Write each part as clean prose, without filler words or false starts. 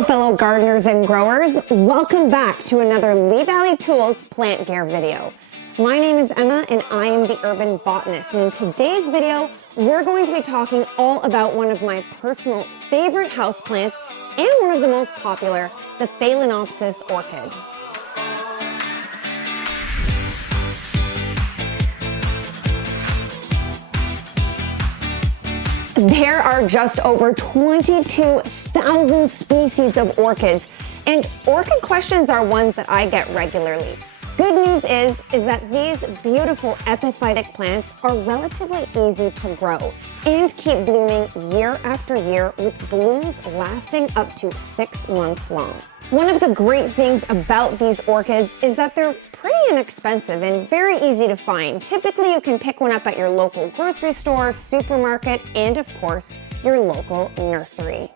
Hello fellow gardeners and growers, welcome back to another Lee Valley Tools plant care video. My name is Emma and I am the urban botanist, and in today's video we're going to be talking all about one of my personal favorite houseplants and one of the most popular, the Phalaenopsis orchid. There are just over 22,000 species of orchids, and orchid questions are ones that I get regularly. Good news is that these beautiful epiphytic plants are relatively easy to grow and keep blooming year after year with blooms lasting up to 6 months long. One of the great things about these orchids is that they're pretty inexpensive and very easy to find. Typically, you can pick one up at your local grocery store, supermarket, and of course, your local nursery.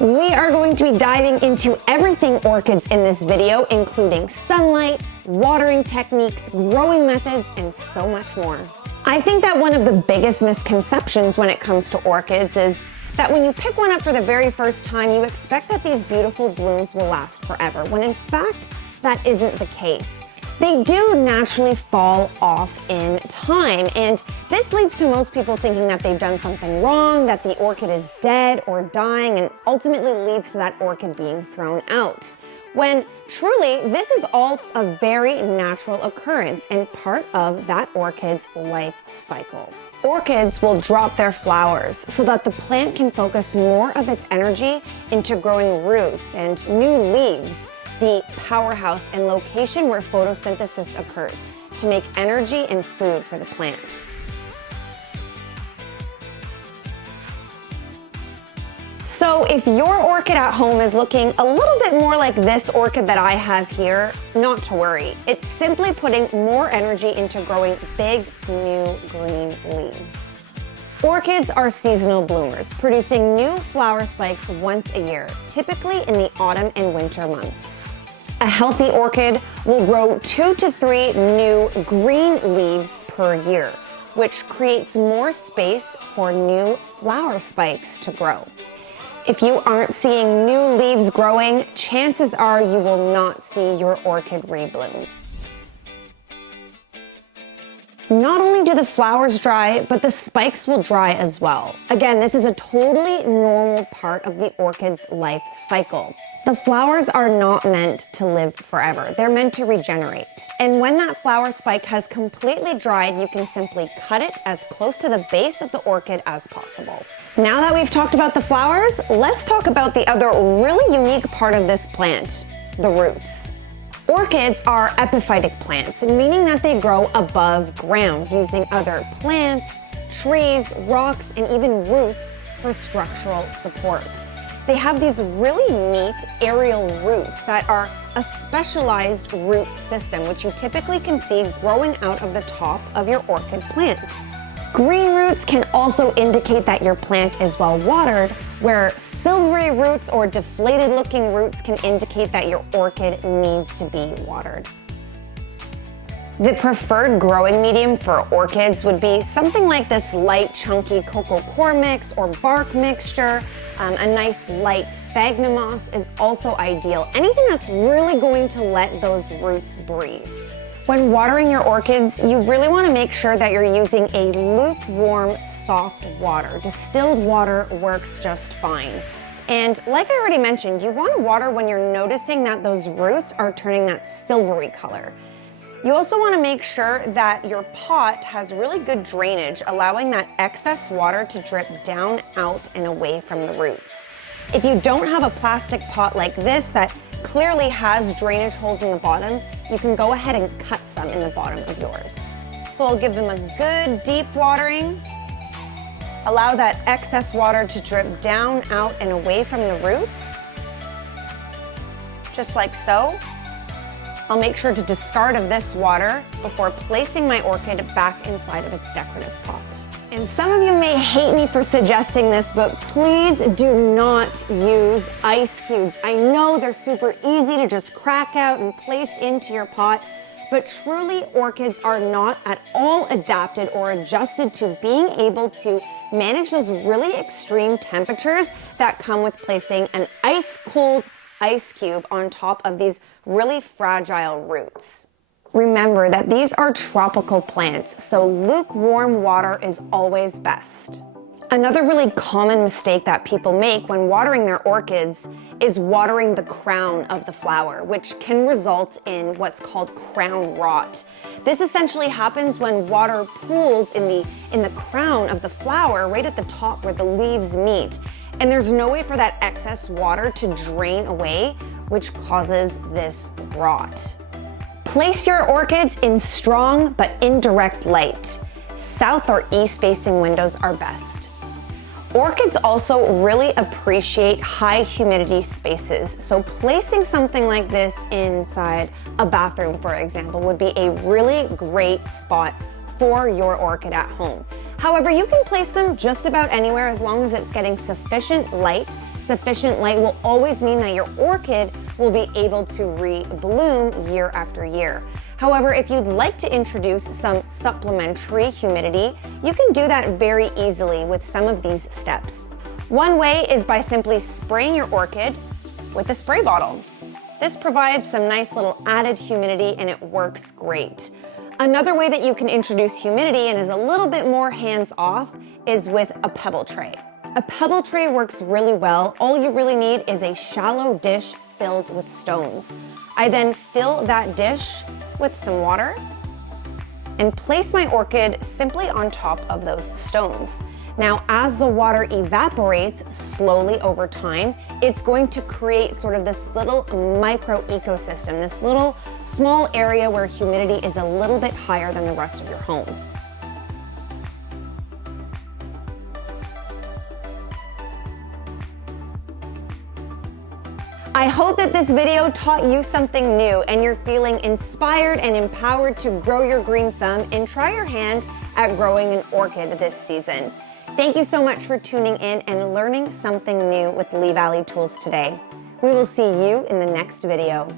We are going to be diving into everything orchids in this video, including sunlight, watering techniques, growing methods, and so much more. I think that one of the biggest misconceptions when it comes to orchids is that when you pick one up for the very first time, you expect that these beautiful blooms will last forever, when in fact, that isn't the case. They do naturally fall off in time, and this leads to most people thinking that they've done something wrong, that the orchid is dead or dying, and ultimately leads to that orchid being thrown out. When truly, this is all a very natural occurrence and part of that orchid's life cycle. Orchids will drop their flowers so that the plant can focus more of its energy into growing roots and new leaves, the powerhouse and location where photosynthesis occurs to make energy and food for the plant. So if your orchid at home is looking a little bit more like this orchid that I have here, not to worry. It's simply putting more energy into growing big, new green leaves. Orchids are seasonal bloomers, producing new flower spikes once a year, typically in the autumn and winter months. A healthy orchid will grow 2 to 3 new green leaves per year, which creates more space for new flower spikes to grow. If you aren't seeing new leaves growing, chances are you will not see your orchid rebloom. Not only do the flowers dry, but the spikes will dry as well. Again, this is a totally normal part of the orchid's life cycle. The flowers are not meant to live forever. They're meant to regenerate. And when that flower spike has completely dried, you can simply cut it as close to the base of the orchid as possible. Now that we've talked about the flowers, let's talk about the other really unique part of this plant, the roots. Orchids are epiphytic plants, meaning that they grow above ground using other plants, trees, rocks, and even roots for structural support. They have these really neat aerial roots that are a specialized root system, which you typically can see growing out of the top of your orchid plant. Green roots can also indicate that your plant is well watered, where silvery roots or deflated looking roots can indicate that your orchid needs to be watered. The preferred growing medium for orchids would be something like this light, chunky cocoa coir mix or bark mixture. A nice light sphagnum moss is also ideal. Anything that's really going to let those roots breathe. When watering your orchids, you really want to make sure that you're using a lukewarm, soft water. Distilled water works just fine. And like I already mentioned, you want to water when you're noticing that those roots are turning that silvery color. You also want to make sure that your pot has really good drainage, allowing that excess water to drip down, out, and away from the roots. If you don't have a plastic pot like this that clearly has drainage holes in the bottom, you can go ahead and cut some in the bottom of yours. So I'll give them a good deep watering. Allow that excess water to drip down, out, and away from the roots, just like so. I'll make sure to discard of this water before placing my orchid back inside of its decorative pot. And some of you may hate me for suggesting this, but please do not use ice cubes. I know they're super easy to just crack out and place into your pot, but truly orchids are not at all adapted or adjusted to being able to manage those really extreme temperatures that come with placing an ice-cold ice cube on top of these really fragile roots. Remember that these are tropical plants, so lukewarm water is always best. Another really common mistake that people make when watering their orchids is watering the crown of the flower, which can result in what's called crown rot. This essentially happens when water pools in the crown of the flower, right at the top where the leaves meet, and there's no way for that excess water to drain away, which causes this rot. Place your orchids in strong but indirect light. South or east facing windows are best. Orchids also really appreciate high humidity spaces, so placing something like this inside a bathroom, for example, would be a really great spot for your orchid at home. However, you can place them just about anywhere as long as it's getting sufficient light. Sufficient light will always mean that your orchid will be able to re-bloom year after year. However, if you'd like to introduce some supplementary humidity, you can do that very easily with some of these steps. One way is by simply spraying your orchid with a spray bottle. This provides some nice little added humidity and it works great. Another way that you can introduce humidity and is a little bit more hands-off is with a pebble tray. A pebble tray works really well. All you really need is a shallow dish filled with stones. I then fill that dish with some water and place my orchid simply on top of those stones. Now, as the water evaporates slowly over time, it's going to create sort of this little micro ecosystem, this little small area where humidity is a little bit higher than the rest of your home. I hope that this video taught you something new and you're feeling inspired and empowered to grow your green thumb and try your hand at growing an orchid this season. Thank you so much for tuning in and learning something new with Lee Valley Tools today. We will see you in the next video.